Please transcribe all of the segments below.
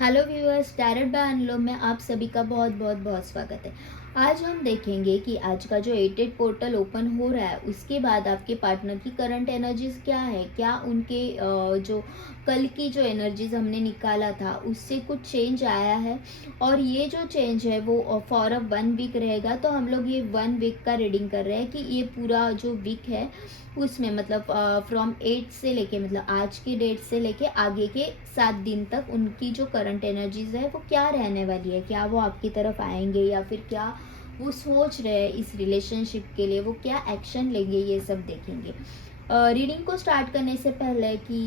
Hello viewers, tarot bye अनुलोम में आप सभी का बहुत बहुत बहुत स्वागत है। आज हम देखेंगे कि आज का जो 88 पोर्टल ओपन हो रहा है उसके बाद आपके पार्टनर की करंट एनर्जीज क्या है, क्या उनके जो कल की जो एनर्जीज हमने निकाला था उससे कुछ चेंज आया है। और ये जो चेंज है वो फॉर अ 1 वीक रहेगा। तो हम लोग ये 1 वीक का रीडिंग कर रहे हैं कि ये पूरा जो वीक है उसमें मतलब फ्रॉम 8 से लेके मतलब आज की डेट से लेके आगे के 7 दिन तक उनकी जो करंट एनर्जीज है वो क्या रहने वाली है, क्या वो आपकी तरफ आएंगे या फिर क्या वो सोच रहे हैं इस रिलेशनशिप के लिए, वो क्या एक्शन लेंगे, ये सब देखेंगे। रीडिंग को स्टार्ट करने से पहले कि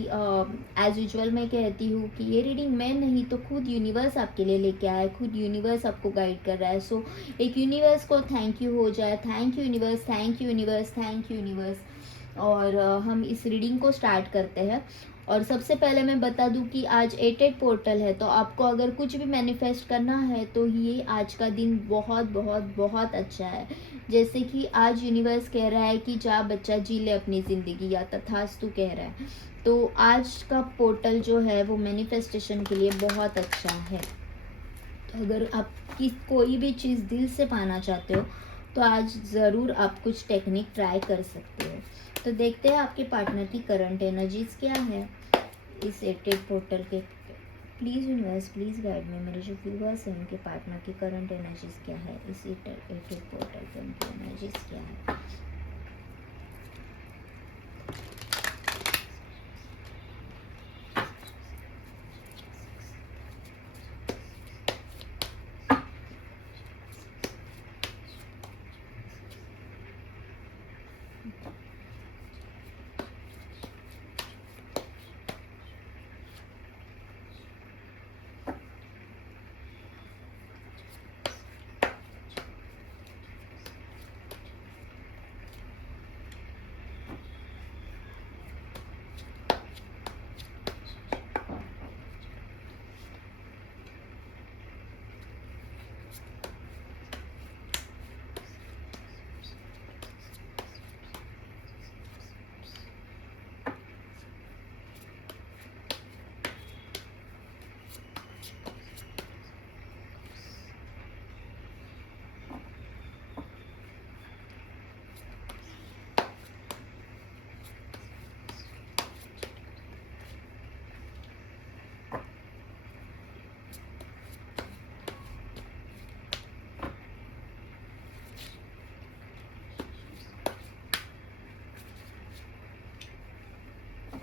एज यूजुअल मैं कहती हूँ कि ये रीडिंग मैं नहीं तो खुद यूनिवर्स आपके लिए लेके आया है, खुद यूनिवर्स आपको गाइड कर रहा है। सो एक यूनिवर्स को थैंक यू हो जाए, thank you universe, thank you universe, thank you universe. और हम इस रीडिंग को स्टार्ट करते हैं। और सबसे पहले मैं बता दूं कि आज 88 पोर्टल है, तो आपको अगर कुछ भी मैनिफेस्ट करना है तो ये आज का दिन बहुत बहुत बहुत अच्छा है। जैसे कि आज यूनिवर्स कह रहा है कि जा बच्चा जी ले अपनी ज़िंदगी, या तथास्तु कह रहा है। तो आज का पोर्टल जो है वो मैनिफेस्टेशन के लिए बहुत अच्छा है। तो अगर आप कोई भी चीज़ दिल से पाना चाहते हो तो आज ज़रूर आप कुछ टेक्निक ट्राई कर सकते हो। तो देखते हैं आपके पार्टनर की करंट एनर्जीज क्या है इस 88 पोर्टल के। प्लीज़ यूनिवर्स, प्लीज़ गाइड में, मेरे जो व्यूअर्स हैं उनके पार्टनर की करंट एनर्जीज क्या है इस 88 पोर्टल पे, उनकी एनर्जीज क्या है।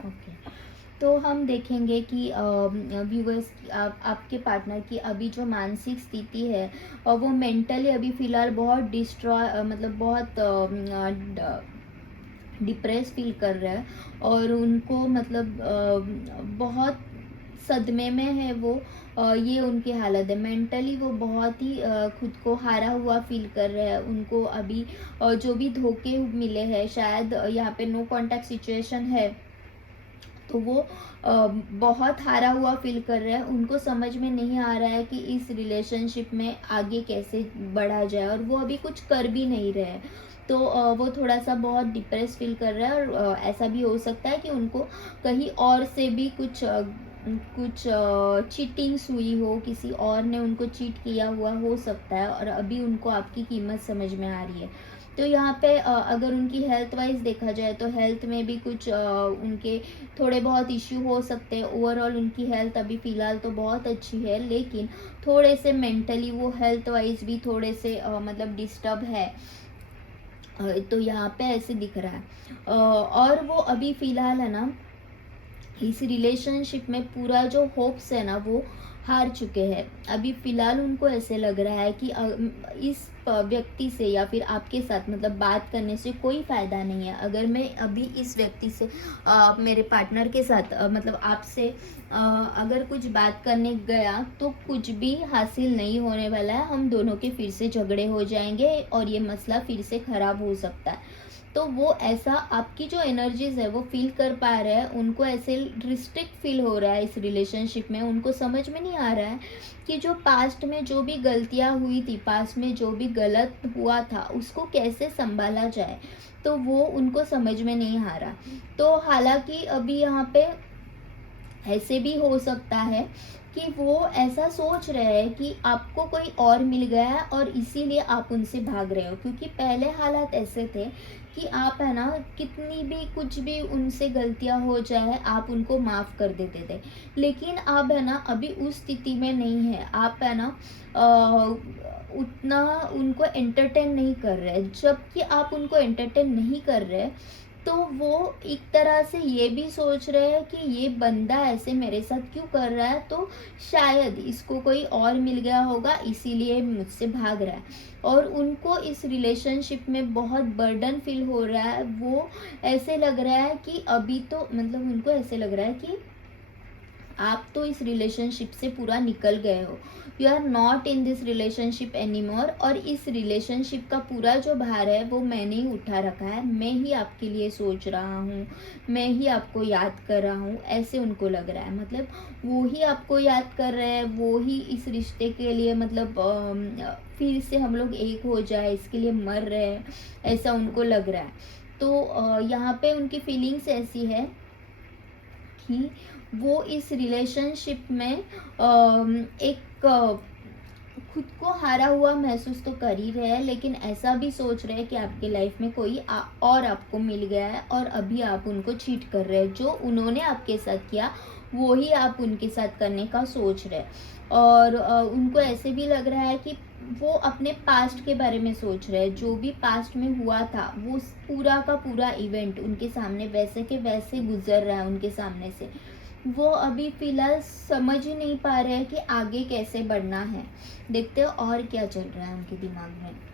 ओके, तो हम देखेंगे कि व्यूवर्स आपके पार्टनर की अभी जो मानसिक स्थिति है और वो मेंटली अभी फ़िलहाल बहुत डिस्ट्रॉय मतलब बहुत डिप्रेस फील कर रहा है। और उनको मतलब बहुत सदमे में है वो। ये उनकी हालत है, मेंटली वो बहुत ही खुद को हारा हुआ फील कर रहे हैं। उनको अभी जो भी धोखे मिले हैं, शायद यहाँ पे नो कांटेक्ट सिचुएशन है तो वो बहुत हारा हुआ फील कर रहे हैं। उनको समझ में नहीं आ रहा है कि इस रिलेशनशिप में आगे कैसे बढ़ा जाए, और वो अभी कुछ कर भी नहीं रहे हैं। तो वो थोड़ा सा बहुत डिप्रेस फील कर रहा है। और ऐसा भी हो सकता है कि उनको कहीं और से भी कुछ चीटिंग्स हुई हो, किसी और ने उनको चीट किया हुआ हो सकता है, और अभी उनको आपकी कीमत समझ में आ रही है। तो यहाँ पे अगर उनकी हेल्थ वाइज देखा जाए तो हेल्थ में भी कुछ उनके थोड़े बहुत इश्यू हो सकते हैं। ओवरऑल उनकी हेल्थ अभी फ़िलहाल तो बहुत अच्छी है, लेकिन थोड़े से मेंटली वो हेल्थ वाइज भी थोड़े से मतलब डिस्टर्ब है। तो यहाँ पे ऐसे दिख रहा है। और वो अभी फ़िलहाल है ना, इस रिलेशनशिप में पूरा जो होप्स है ना वो हार चुके हैं। अभी फ़िलहाल उनको ऐसे लग रहा है कि इस व्यक्ति से या फिर आपके साथ मतलब बात करने से कोई फ़ायदा नहीं है। अगर मैं अभी इस व्यक्ति से मेरे पार्टनर के साथ मतलब आपसे अगर कुछ बात करने गया तो कुछ भी हासिल नहीं होने वाला है। हम दोनों के फिर से झगड़े हो जाएंगे और ये मसला फिर से ख़राब हो सकता है। तो वो ऐसा आपकी जो एनर्जीज है वो फील कर पा रहे हैं। उनको ऐसे रिस्ट्रिक्ट फील हो रहा है इस रिलेशनशिप में। उनको समझ में नहीं आ रहा है कि जो पास्ट में जो भी गलतियां हुई थी, पास्ट में जो भी गलत हुआ था, उसको कैसे संभाला जाए। तो वो उनको समझ में नहीं आ रहा। तो हालांकि अभी यहाँ पे ऐसे भी हो सकता है कि वो ऐसा सोच रहे हैं कि आपको कोई और मिल गया है और इसीलिए आप उनसे भाग रहे हो, क्योंकि पहले हालात ऐसे थे कि आप है ना, कितनी भी कुछ भी उनसे गलतियां हो जाए आप उनको माफ़ कर देते थे। लेकिन अब है ना, अभी उस स्थिति में नहीं है। आप है ना उतना उनको एंटरटेन नहीं कर रहे। जबकि आप उनको एंटरटेन नहीं कर रहे, तो वो एक तरह से ये भी सोच रहे हैं कि ये बंदा ऐसे मेरे साथ क्यों कर रहा है, तो शायद इसको कोई और मिल गया होगा इसीलिए मुझसे भाग रहा है। और उनको इस रिलेशनशिप में बहुत बर्डन फील हो रहा है। वो ऐसे लग रहा है कि अभी तो मतलब उनको ऐसे लग रहा है कि आप तो इस रिलेशनशिप से पूरा निकल गए हो, you are not in this relationship any more, और इस रिलेशनशिप का पूरा जो भार है वो मैंने ही उठा रखा है, मैं ही आपके लिए सोच रहा हूँ, मैं ही आपको याद कर रहा हूँ, ऐसे उनको लग रहा है। मतलब वो ही आपको याद कर रहे हैं, वो ही इस रिश्ते के लिए मतलब फिर से हम लोग एक हो जाए इसके लिए मर रहे हैं, ऐसा उनको लग रहा है। तो यहाँ पे उनकी फीलिंग्स ऐसी है कि वो इस रिलेशनशिप में एक खुद को हारा हुआ महसूस तो कर ही रहे हैं, लेकिन ऐसा भी सोच रहे हैं कि आपकी लाइफ में कोई और आपको मिल गया है और अभी आप उनको चीट कर रहे हैं। जो उन्होंने आपके साथ किया वो ही आप उनके साथ करने का सोच रहे हैं। और उनको ऐसे भी लग रहा है कि वो अपने पास्ट के बारे में सोच रहे हैं। जो भी पास्ट में हुआ था वो पूरा का पूरा इवेंट उनके सामने वैसे के वैसे गुजर रहा है उनके सामने से। वो अभी फ़िलहाल समझ ही नहीं पा रहे हैं कि आगे कैसे बढ़ना है। देखते हैं और क्या चल रहा है उनके दिमाग में।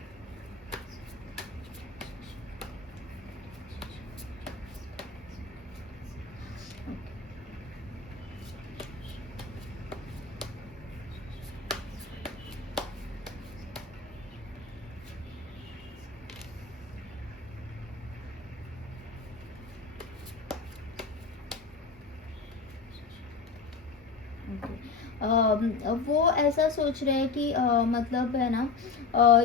वो ऐसा सोच रहे हैं कि मतलब है ना,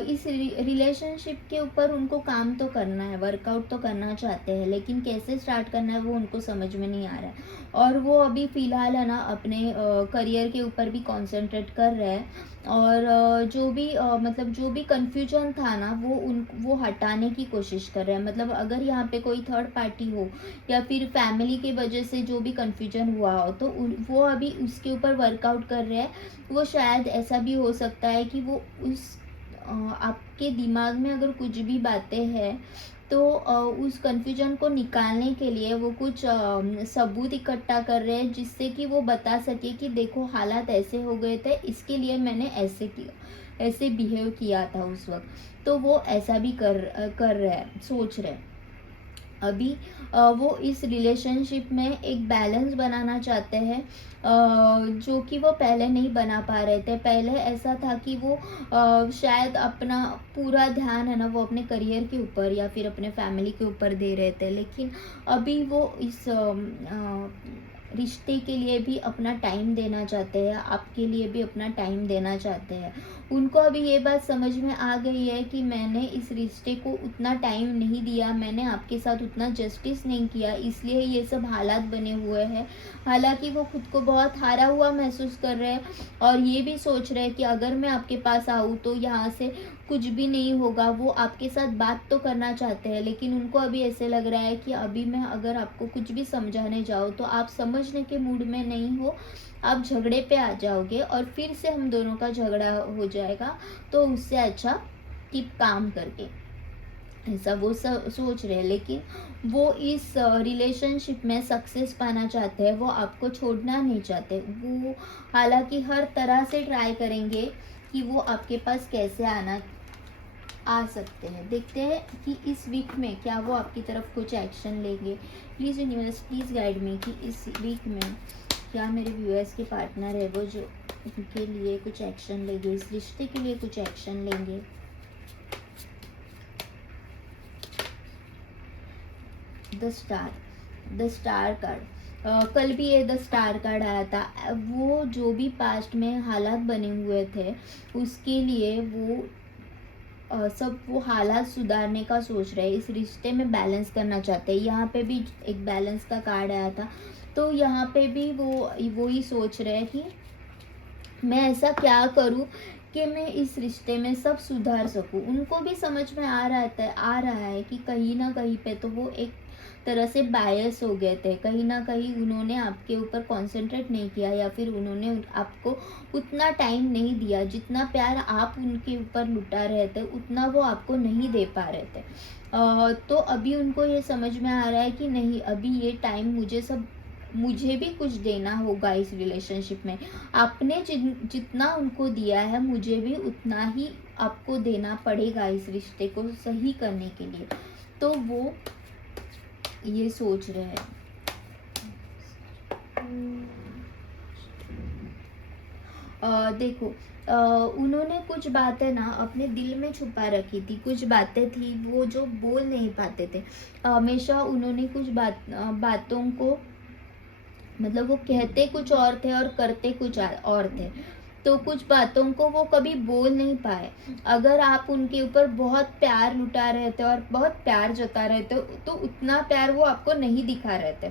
इस रिलेशनशिप के ऊपर उनको काम तो करना है, वर्कआउट तो करना चाहते हैं, लेकिन कैसे स्टार्ट करना है वो उनको समझ में नहीं आ रहा है। और वो अभी फ़िलहाल है ना अपने करियर के ऊपर भी कंसंट्रेट कर रहे हैं। और जो भी मतलब जो भी कन्फ्यूजन था ना वो हटाने की कोशिश कर रहे हैं। मतलब अगर यहाँ पे कोई थर्ड पार्टी हो या फिर फैमिली की वजह से जो भी कन्फ्यूजन हुआ हो, तो वो अभी उसके ऊपर वर्कआउट कर रहे हैं। वो शायद ऐसा भी हो सकता है कि वो उस आपके दिमाग में अगर कुछ भी बातें हैं, तो उस कन्फ्यूजन को निकालने के लिए वो कुछ सबूत इकट्ठा कर रहे हैं, जिससे कि वो बता सके कि देखो हालात ऐसे हो गए थे, इसके लिए मैंने ऐसे किया, ऐसे बिहेव किया था उस वक्त। तो वो ऐसा भी कर रहे हैं, सोच रहे हैं। अभी वो इस रिलेशनशिप में एक बैलेंस बनाना चाहते हैं, जो कि वो पहले नहीं बना पा रहे थे। पहले ऐसा था कि वो शायद अपना पूरा ध्यान है ना वो अपने करियर के ऊपर या फिर अपने फैमिली के ऊपर दे रहे थे, लेकिन अभी वो इस रिश्ते के लिए भी अपना टाइम देना चाहते हैं, आपके लिए भी अपना टाइम देना चाहते हैं। उनको अभी ये बात समझ में आ गई है कि मैंने इस रिश्ते को उतना टाइम नहीं दिया, मैंने आपके साथ उतना जस्टिस नहीं किया, इसलिए ये सब हालात बने हुए हैं। हालाँकि वो खुद को बहुत हारा हुआ महसूस कर रहे हैं और ये भी सोच रहे हैं कि अगर मैं आपके पास आऊँ तो यहाँ से कुछ भी नहीं होगा। वो आपके साथ बात तो करना चाहते हैं, लेकिन उनको अभी ऐसे लग रहा है कि अभी मैं अगर आपको कुछ भी समझाने जाऊँ तो आप समझने के मूड में नहीं हो, आप झगड़े पे आ जाओगे और फिर से हम दोनों का झगड़ा हो जाएगा। तो उससे अच्छा कीप काम करके, ऐसा वो सोच रहे हैं। लेकिन वो इस रिलेशनशिप में सक्सेस पाना चाहते हैं, वो आपको छोड़ना नहीं चाहते। वो हालांकि हर तरह से ट्राई करेंगे कि वो आपके पास कैसे आ सकते हैं। देखते हैं कि इस वीक में क्या वो आपकी तरफ कुछ एक्शन लेंगे। प्लीज़ यूनिवर्स प्लीज़ गाइड मी कि इस वीक में क्या मेरे व्यूअर्स के पार्टनर है वो जो उनके लिए कुछ एक्शन लेंगे, इस रिश्ते के लिए कुछ एक्शन लेंगे। द स्टार कार्ड, कल भी ये द स्टार कार्ड आया था। वो जो भी पास्ट में हालात बने हुए थे उसके लिए वो सब वो हालात सुधारने का सोच रहे हैं, इस रिश्ते में बैलेंस करना चाहते हैं। यहाँ पे भी एक बैलेंस का कार्ड आया था। तो यहाँ पे भी वो ही सोच रहे हैं कि मैं ऐसा क्या करूँ कि मैं इस रिश्ते में सब सुधार सकूँ। उनको भी समझ में आ रहा है कि कहीं न कहीं पे तो वो एक तरह से बायस हो गए थे। कहीं न कहीं उन्होंने आपके ऊपर कॉन्सन्ट्रेट नहीं किया या फिर उन्होंने आपको उतना टाइम नहीं दिया, जितना प्यार आप उनके ऊपर लुटा रहे थे, उतना वो आपको नहीं दे पा रहे थे। तो अभी उनको ये समझ में आ रहा है कि नहीं, अभी ये टाइम मुझे भी कुछ देना होगा इस रिलेशनशिप में। आपने जितना उनको दिया है, मुझे भी उतना ही आपको देना पड़ेगा इस रिश्ते को सही करने के लिए। तो वो ये सोच रहे हैं। देखो, उन्होंने कुछ बातें ना अपने दिल में छुपा रखी थी, कुछ बातें थी वो जो बोल नहीं पाते थे। हमेशा उन्होंने कुछ बातों को, मतलब वो कहते कुछ और थे और करते कुछ और थे। तो कुछ बातों को वो कभी बोल नहीं पाए। अगर आप उनके ऊपर बहुत प्यार लुटा रहे थे और बहुत प्यार जता रहे थे, तो उतना प्यार वो आपको नहीं दिखा रहे थे।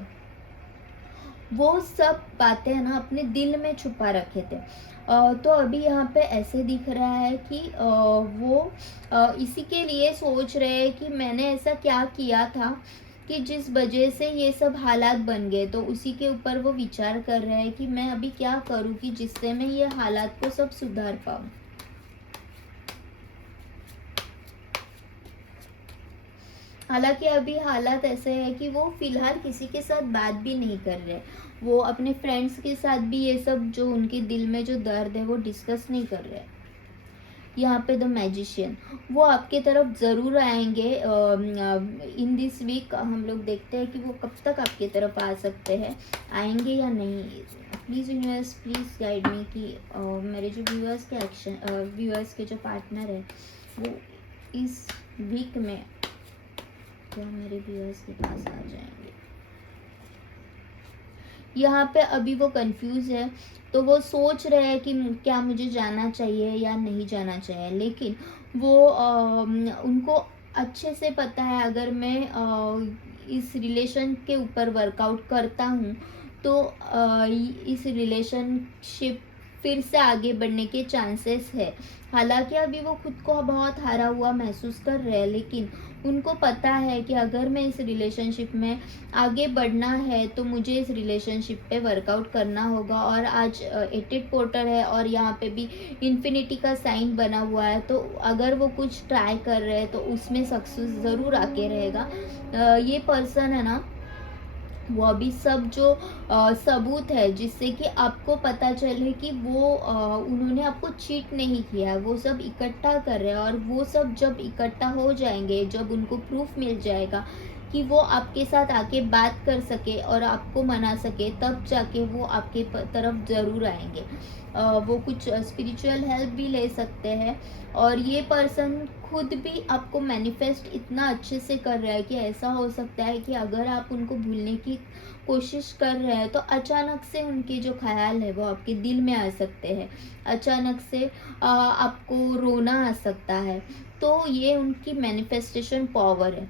वो सब बातें ना अपने दिल में छुपा रखे थे। तो अभी यहाँ पे ऐसे दिख रहा है कि वो इसी के लिए सोच रहे हैं कि मैंने ऐसा क्या किया था कि जिस वजह से ये सब हालात बन गए। तो उसी के ऊपर वो विचार कर रहे हैं कि मैं अभी क्या करूँ कि जिससे मैं ये हालात को सब सुधार पाऊँ। हालांकि अभी हालात ऐसे है कि वो फिलहाल किसी के साथ बात भी नहीं कर रहे। वो अपने फ्रेंड्स के साथ भी ये सब जो उनके दिल में जो दर्द है वो डिस्कस नहीं कर रहे। यहाँ पे द मैजिशियन, वो आपके तरफ ज़रूर आएंगे इन दिस वीक। हम लोग देखते हैं कि वो कब तक आपके तरफ आ सकते हैं, आएंगे या नहीं। प्लीज़ यूनिवर्स, प्लीज़ गाइड मी कि मेरे जो व्यूअर्स के जो पार्टनर है वो इस वीक में तो मेरे व्यूअर्स के पास आ जाएंगे। यहाँ पे अभी वो कंफ्यूज है, तो वो सोच रहे हैं कि क्या मुझे जाना चाहिए या नहीं जाना चाहिए। लेकिन वो उनको अच्छे से पता है, अगर मैं इस रिलेशन के ऊपर वर्कआउट करता हूँ तो इस रिलेशनशिप फिर से आगे बढ़ने के चांसेस है। हालांकि अभी वो खुद को बहुत हारा हुआ महसूस कर रहे हैं, लेकिन उनको पता है कि अगर मैं इस रिलेशनशिप में आगे बढ़ना है तो मुझे इस रिलेशनशिप पे वर्कआउट करना होगा। और आज एटेड पोर्टर है और यहाँ पे भी इन्फिनिटी का साइन बना हुआ है। तो अगर वो कुछ ट्राई कर रहे हैं तो उसमें सक्सेस ज़रूर आके रहेगा। ये पर्सन है ना, वो अभी सब जो सबूत है जिससे कि आपको पता चले कि वो उन्होंने आपको चीट नहीं किया, वो सब इकट्ठा कर रहे हैं। और वो सब जब इकट्ठा हो जाएंगे, जब उनको प्रूफ मिल जाएगा कि वो आपके साथ आके बात कर सके और आपको मना सके, तब जाके वो आपके तरफ ज़रूर आएंगे। वो कुछ स्पिरिचुअल हेल्प भी ले सकते हैं। और ये पर्सन खुद भी आपको मैनिफेस्ट इतना अच्छे से कर रहा है कि ऐसा हो सकता है कि अगर आप उनको भूलने की कोशिश कर रहे हैं तो अचानक से उनके जो ख्याल है वो आपके दिल में आ सकते हैं। अचानक से आपको रोना आ सकता है। तो ये उनकी मैनिफेस्टेशन पावर है।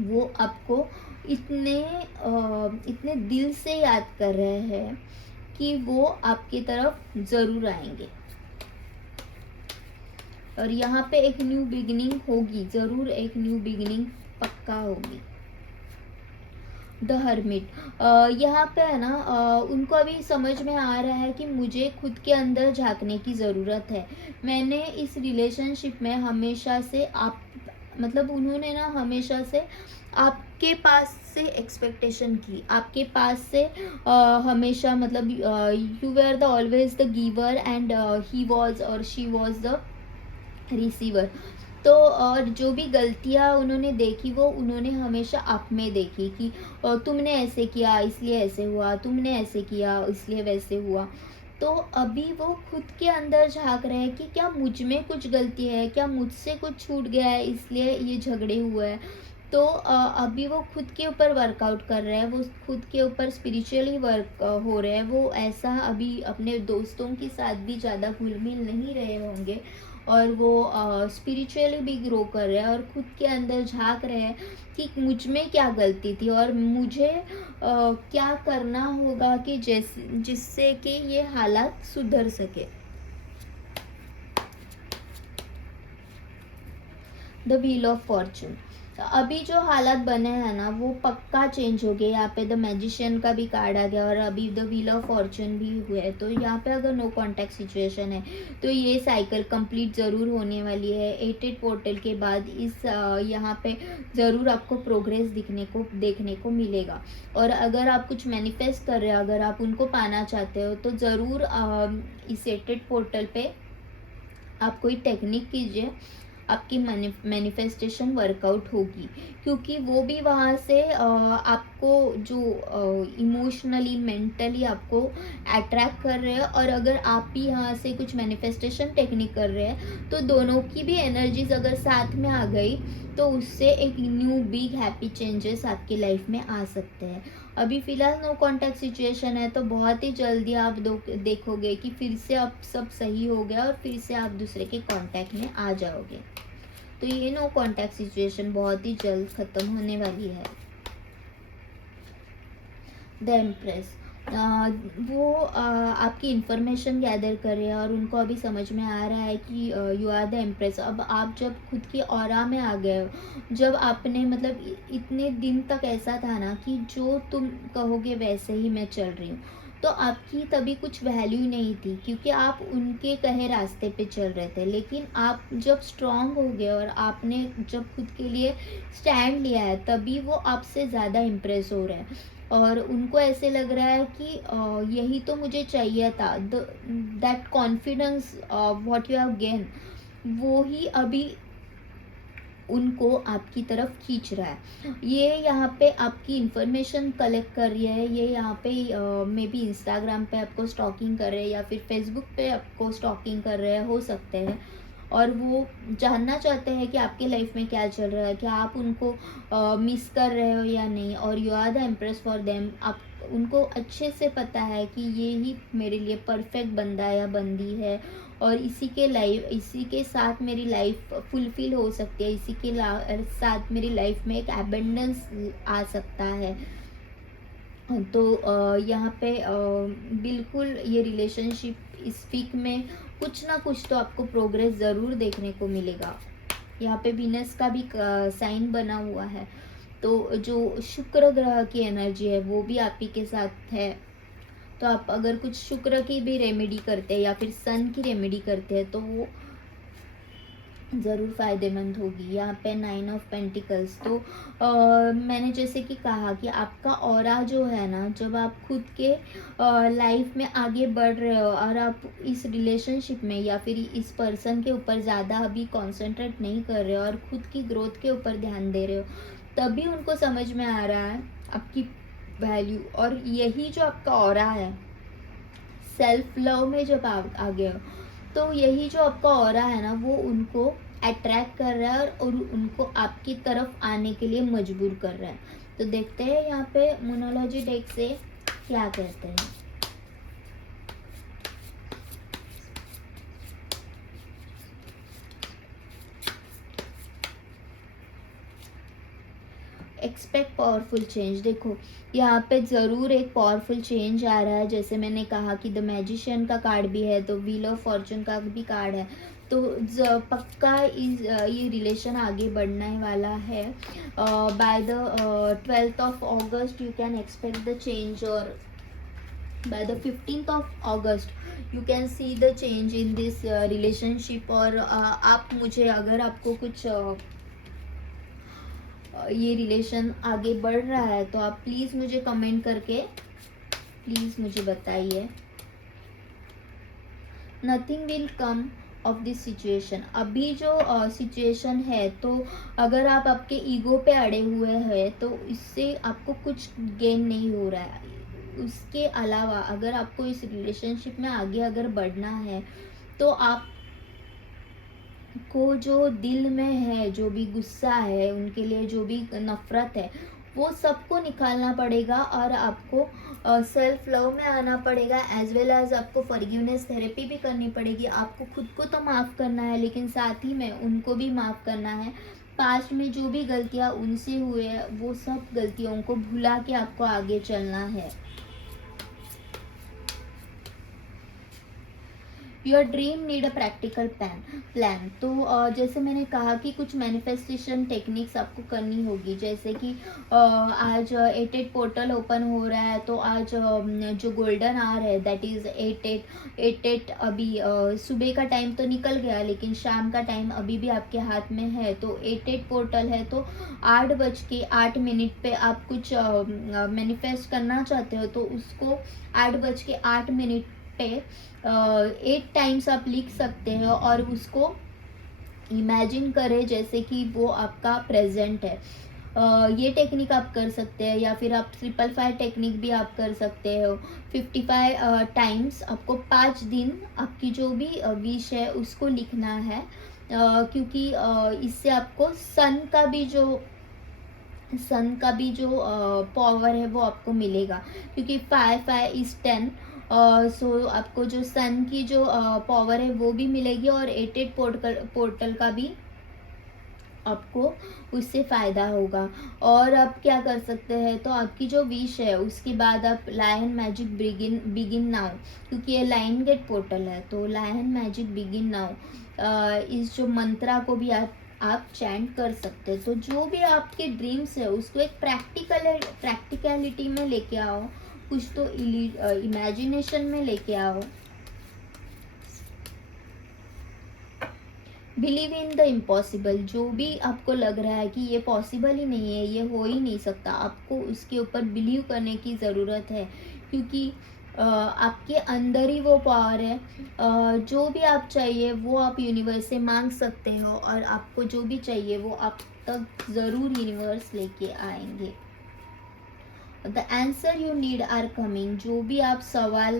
वो आपको इतने दिल से याद कर रहे हैं कि वो आपकी तरफ ज़रूर आएंगे। और यहाँ पे एक न्यू बिगिनिंग होगी, ज़रूर एक न्यू बिगिनिंग पक्का होगी। द हर्मिट, यहाँ पे है ना, उनको अभी समझ में आ रहा है कि मुझे खुद के अंदर झांकने की ज़रूरत है। मैंने इस रिलेशनशिप में हमेशा से मतलब उन्होंने ना हमेशा से आपके पास से एक्सपेक्टेशन की, आपके पास से हमेशा, मतलब you were the always the giver and he was और शी वॉज द रिसीवर। तो और जो भी गलतियाँ उन्होंने देखी वो उन्होंने हमेशा आप में देखी कि तुमने ऐसे किया इसलिए ऐसे हुआ, तुमने ऐसे किया इसलिए वैसे हुआ। तो अभी वो खुद के अंदर झांक रहे हैं कि क्या मुझ में कुछ गलती है, क्या मुझसे कुछ छूट गया है इसलिए ये झगड़े हुए हैं। तो अभी वो खुद के ऊपर वर्कआउट कर रहे हैं, वो खुद के ऊपर स्पिरिचुअली वर्क हो रहे हैं, वो ऐसा अभी अपने दोस्तों के साथ भी ज़्यादा घुल मिल नहीं रहे होंगे, और वो स्पिरिचुअली भी ग्रो कर रहे हैं और खुद के अंदर झांक रहे हैं कि मुझ में क्या गलती थी और मुझे क्या करना होगा कि जिससे कि ये हालात सुधर सके। द व्हील ऑफ फॉर्चून, अभी जो हालात बने हैं ना वो पक्का चेंज हो गए। यहाँ पे द मैजिशियन का भी कार्ड आ गया और अभी द व्हील ऑफ फॉर्चून भी हुआ है। तो यहाँ पे अगर नो कॉन्टैक्ट सिचुएशन है तो ये साइकिल कंप्लीट ज़रूर होने वाली है। 88 पोर्टल के बाद इस यहाँ पे ज़रूर आपको प्रोग्रेस देखने को मिलेगा। और अगर आप कुछ मैनिफेस्ट कर रहे हो, अगर आप उनको पाना चाहते हो तो ज़रूर इस 88 पोर्टल पे आप कोई टेक्निक कीजिए, आपकी मैनिफेस्टेशन वर्कआउट होगी, क्योंकि वो भी वहाँ से आपको जो इमोशनली मेंटली आपको अट्रैक्ट कर रहे हैं, और अगर आप भी यहाँ से कुछ मैनिफेस्टेशन टेक्निक कर रहे हैं तो दोनों की भी एनर्जीज अगर साथ में आ गई तो उससे एक न्यू बिग हैप्पी चेंजेस आपकी लाइफ में आ सकते हैं। अभी फ़िलहाल नो कॉन्टैक्ट सिचुएशन है, तो बहुत ही जल्दी आप देखोगे कि फिर से अब सब सही हो गया और फिर से आप दूसरे के कांटेक्ट में आ जाओगे। तो ये नो कॉन्टैक्ट सिचुएशन बहुत ही जल्द ख़त्म होने वाली है। द एम्प्रेस, वो आपकी इंफॉर्मेशन गैदर कर रहे हैं और उनको अभी समझ में आ रहा है कि यू आर द एम्प्रेस। अब आप जब खुद की ऑरा में आ गए हो, जब आपने मतलब इतने दिन तक ऐसा था ना कि जो तुम कहोगे वैसे ही मैं चल रही हूँ, तो आपकी तभी कुछ वैल्यू नहीं थी क्योंकि आप उनके कहे रास्ते पे चल रहे थे। लेकिन आप जब स्ट्रांग हो गए और आपने जब खुद के लिए स्टैंड लिया है, तभी वो आपसे ज़्यादा इम्प्रेस हो रहे हैं और उनको ऐसे लग रहा है कि यही तो मुझे चाहिए था। That confidence what you have gain, वो ही अभी उनको आपकी तरफ खींच रहा है। ये यहाँ पे आपकी इंफॉर्मेशन कलेक्ट कर रही है, ये यहाँ पे मे बी इंस्टाग्राम पे आपको स्टॉकिंग कर रहे हैं या फिर फेसबुक पे आपको स्टॉकिंग कर रहे हैं, हो सकते हैं। और वो जानना चाहते हैं कि आपके लाइफ में क्या चल रहा है, क्या आप उनको मिस कर रहे हो या नहीं, और you are the impress for them. आप उनको अच्छे से पता है कि ये ही मेरे लिए परफेक्ट बंदा या बंदी है और इसी के साथ मेरी लाइफ फुलफिल हो सकती है, इसी के साथ मेरी लाइफ में एक एबंडेंस आ सकता है। तो यहाँ पे बिल्कुल ये रिलेशनशिप इस वीक में कुछ ना कुछ तो आपको प्रोग्रेस ज़रूर देखने को मिलेगा। यहाँ पे वीनस का भी साइन बना हुआ है, तो जो शुक्र ग्रह की एनर्जी है वो भी आप ही के साथ है। तो आप अगर कुछ शुक्र की भी रेमेडी करते हैं या फिर सन की रेमेडी करते हैं तो वो ज़रूर फ़ायदेमंद होगी। यहाँ पे 9 ऑफ पेंटिकल्स, तो मैंने जैसे कि कहा कि आपका ऑरा जो है ना, जब आप खुद के लाइफ में आगे बढ़ रहे हो और आप इस रिलेशनशिप में या फिर इस पर्सन के ऊपर ज़्यादा अभी कॉन्सेंट्रेट नहीं कर रहे हो और खुद की ग्रोथ के ऊपर ध्यान दे रहे हो, तभी उनको समझ में आ रहा है आपकी वैल्यू। और यही जो आपका ऑरा है, सेल्फ लव में जब आप आगे हो, तो यही जो आपका ऑरा है ना वो उनको अट्रैक्ट कर रहा है और उनको आपकी तरफ आने के लिए मजबूर कर रहा है। तो देखते हैं यहाँ पे मोनोलॉजी डेक से क्या कहते हैं। एक्सपेक्ट पावरफुल चेंज, देखो यहाँ पे ज़रूर एक पावरफुल चेंज आ रहा है। जैसे मैंने कहा कि द मैजिशियन का कार्ड भी है, तो व्हील ऑफ फॉर्चून का भी कार्ड है, तो पक्का ये रिलेशन आगे बढ़ने वाला है। By the 12th of August you can expect the change, और by the 15th of August you can see the change in this relationship. और आप मुझे, अगर आपको कुछ ये रिलेशन आगे बढ़ रहा है तो आप प्लीज़ मुझे कमेंट करके प्लीज़ मुझे बताइए। Nothing will come of this situation, अभी जो सिचुएशन है, तो अगर आप आपके ईगो पे अड़े हुए हैं तो इससे आपको कुछ गेन नहीं हो रहा है। उसके अलावा अगर आपको इस रिलेशनशिप में आगे अगर बढ़ना है तो आप को जो दिल में है, जो भी गुस्सा है, उनके लिए जो भी नफ़रत है, वो सबको निकालना पड़ेगा और आपको सेल्फ लव में आना पड़ेगा, एज़ वेल एज़ आपको फॉरगिवनेस थेरेपी भी करनी पड़ेगी। आपको खुद को तो माफ़ करना है, लेकिन साथ ही में उनको भी माफ़ करना है। पास्ट में जो भी गलतियाँ उनसे हुए हैं, वो सब गलतियों को भुला के आपको आगे चलना है। Your dream need a practical plan. तो जैसे मैंने कहा कि कुछ मैनिफेस्टेशन टेक्निक्स आपको करनी होगी, जैसे कि आज 8-8 पोर्टल ओपन हो रहा है, तो आज जो गोल्डन आवर है दैट इज़ 8-8 अभी सुबह का टाइम तो निकल गया, लेकिन शाम का टाइम अभी भी आपके हाथ में है। तो 8-8 पोर्टल है, तो 8:08 पे आप कुछ मैनिफेस्ट करना चाहते हो, तो उसको 8:08 पे 8 टाइम्स आप लिख सकते हो और उसको इमेजिन करें जैसे कि वो आपका प्रेजेंट है। ये टेक्निक आप कर सकते हैं, या फिर आप 555 टेक्निक भी आप कर सकते हो। 55 टाइम्स आपको 5 दिन आपकी जो भी विश है उसको लिखना है, क्योंकि इससे आपको सन का भी जो पावर है वो आपको मिलेगा, क्योंकि 5 5 इज़ 10। सो आपको जो सन की जो पावर है वो भी मिलेगी, और 8-8 पोर्टल का भी आपको उससे फ़ायदा होगा। और आप क्या कर सकते हैं, तो आपकी जो विश है उसके बाद आप लायन मैजिक बिगिन नाउ, क्योंकि ये लाइन गेट पोर्टल है, तो लायन मैजिक बिगिन नाउ इस जो मंत्रा को भी आप चैंट कर सकते हैं। तो जो भी आपके ड्रीम्स है उसको एक प्रैक्टिकलिटी में लेके आओ, कुछ तो इमेजिनेशन में लेके आओ। Believe in the impossible. जो भी आपको लग रहा है कि ये पॉसिबल ही नहीं है, ये हो ही नहीं सकता, आपको उसके ऊपर बिलीव करने की ज़रूरत है, क्योंकि आपके अंदर ही वो पावर है। जो भी आप चाहिए वो आप यूनिवर्स से मांग सकते हो, और आपको जो भी चाहिए वो आप तक ज़रूर यूनिवर्स लेके आएंगे। The answer you need are coming. जो भी आप सवाल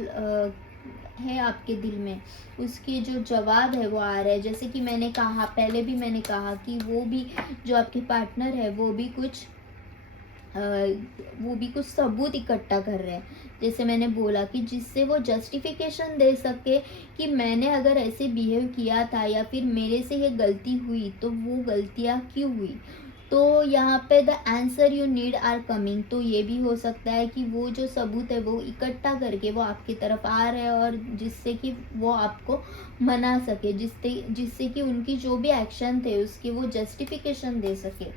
है आपके दिल में, उसके जो जवाब है वो आ रहे हैं। जैसे कि मैंने कहा, पहले भी मैंने कहा कि वो भी जो आपके पार्टनर है वो भी कुछ सबूत इकट्ठा कर रहे हैं। जैसे मैंने बोला कि जिससे वो जस्टिफिकेशन दे सके कि मैंने अगर ऐसे बिहेव किया था, या फिर मेरे से ये गलती हुई, तो वो गलतियाँ क्यों हुई। तो यहाँ पे the answer you need are coming, तो ये भी हो सकता है कि वो जो सबूत है वो इकट्ठा करके वो आपकी तरफ आ रहे हैं, और जिससे कि वो आपको मना सके, जिससे जिससे कि उनकी जो भी एक्शन थे उसके वो जस्टिफिकेशन दे सके,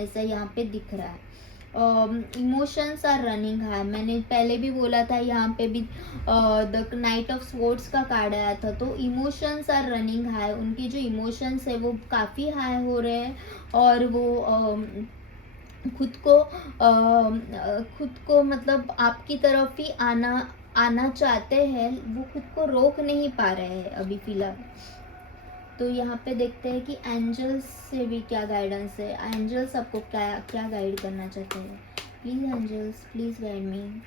ऐसा यहाँ पे दिख रहा है। इमोशंस आर रनिंग हाई, मैंने पहले भी बोला था, यहाँ पे भी द नाइट ऑफ स्वॉर्ड्स का कार्ड आया था, तो इमोशंस आर रनिंग हाई, उनके जो इमोशंस है वो काफ़ी हाई हो रहे हैं, और वो खुद को मतलब आपकी तरफ ही आना आना चाहते हैं, वो खुद को रोक नहीं पा रहे हैं अभी फ़िलहाल। तो यहाँ पे देखते हैं कि एंजल्स से भी क्या गाइडेंस है, एंजल्स आपको क्या क्या गाइड करना चाहते हैं। Please angels, please guide me.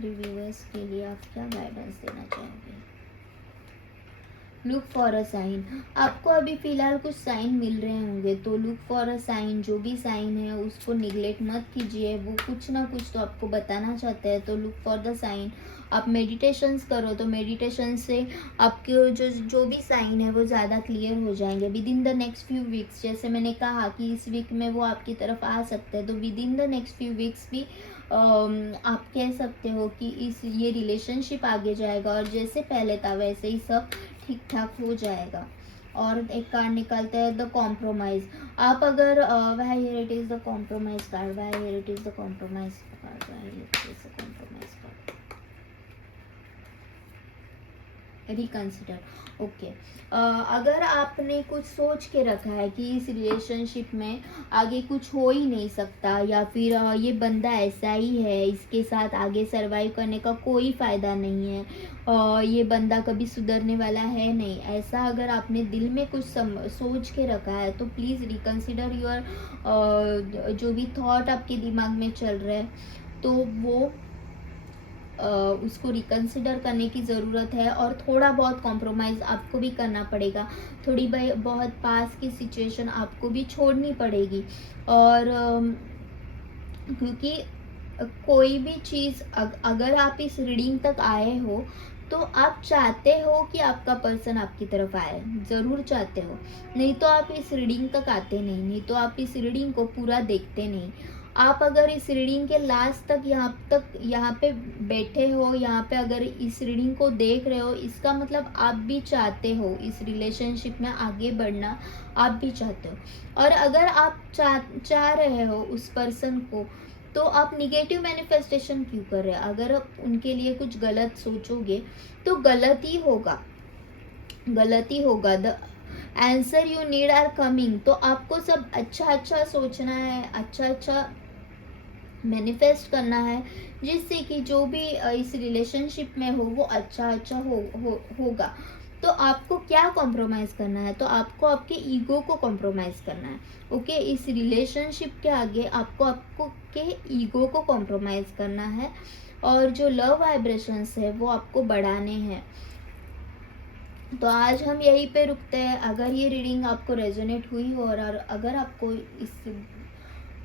Reviewers के लिए आप क्या गाइडेंस देना चाहोगे। लुक फॉर अ साइन, आपको अभी फ़िलहाल कुछ साइन मिल रहे होंगे, तो लुक फॉर अ साइन, जो भी साइन है उसको निगलेक्ट मत कीजिए, वो कुछ ना कुछ तो आपको बताना चाहते हैं, तो लुक फॉर द साइन। आप मेडिटेशंस करो, तो मेडिटेशन से आपके जो भी साइन है वो ज़्यादा क्लियर हो जाएंगे with in the next few weeks. जैसे मैंने कहा कि इस वीक में वो आपकी तरफ आ सकते हैं, तो with in the next few weeks भी आप कह सकते हो कि ये रिलेशनशिप आगे जाएगा, और जैसे पहले था वैसे ही सब ठीक ठाक हो जाएगा। और एक कार्ड निकालते हैं द कॉम्प्रोमाइज़। आप अगर why here it is the compromise card, why here it is the compromise card, why here it is the compromise card, reconsider. Okay, अगर आपने कुछ सोच के रखा है कि इस रिलेशनशिप में आगे कुछ हो ही नहीं सकता, या फिर ये बंदा ऐसा ही है, इसके साथ आगे सरवाइव करने का कोई फ़ायदा नहीं है, ये बंदा कभी सुधरने वाला है नहीं, ऐसा अगर आपने दिल में कुछ सोच के रखा है, तो प्लीज़ रिकंसिडर योर जो भी थॉट आपके दिमाग में चल रहा है, तो वो उसको रिकंसिडर करने की ज़रूरत है और थोड़ा बहुत कॉम्प्रोमाइज़ आपको भी करना पड़ेगा। थोड़ी बहुत पास की सिचुएशन आपको भी छोड़नी पड़ेगी। और क्योंकि कोई भी चीज़ अगर आप इस रीडिंग तक आए हो तो आप चाहते हो कि आपका पर्सन आपकी तरफ आए, ज़रूर चाहते हो, नहीं तो आप इस रीडिंग तक आते नहीं, नहीं तो आप इस रीडिंग को पूरा देखते नहीं। आप अगर इस रीडिंग के लास्ट तक यहाँ पे बैठे हो, यहाँ पे अगर इस रीडिंग को देख रहे हो, इसका मतलब आप भी चाहते हो इस रिलेशनशिप में आगे बढ़ना, आप भी चाहते हो। और अगर आप चाह रहे हो उस पर्सन को, तो आप निगेटिव मैनिफेस्टेशन क्यों कर रहे हैं? अगर आप उनके लिए कुछ गलत सोचोगे तो गलत ही होगा, गलत ही होगा। The answer you need are coming. तो आपको सब अच्छा अच्छा सोचना है, अच्छा अच्छा मैनिफेस्ट करना है, जिससे कि जो भी इस रिलेशनशिप में हो वो अच्छा अच्छा होगा। तो आपको क्या कॉम्प्रोमाइज़ करना है? तो आपको आपके ईगो को कॉम्प्रोमाइज़ करना है। ओके, इस रिलेशनशिप के आगे आपको आपको के ईगो को कॉम्प्रोमाइज़ करना है और जो लव वाइब्रेशंस है वो आपको बढ़ाने हैं। तो आज हम यहीं पे रुकते हैं। अगर ये रीडिंग आपको रेजोनेट हुई हो और अगर आपको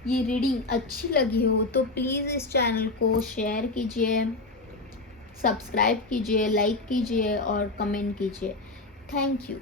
ये रीडिंग अच्छी लगी हो तो प्लीज़ इस चैनल को शेयर कीजिए, सब्सक्राइब कीजिए, लाइक कीजिए और कमेंट कीजिए। Thank you.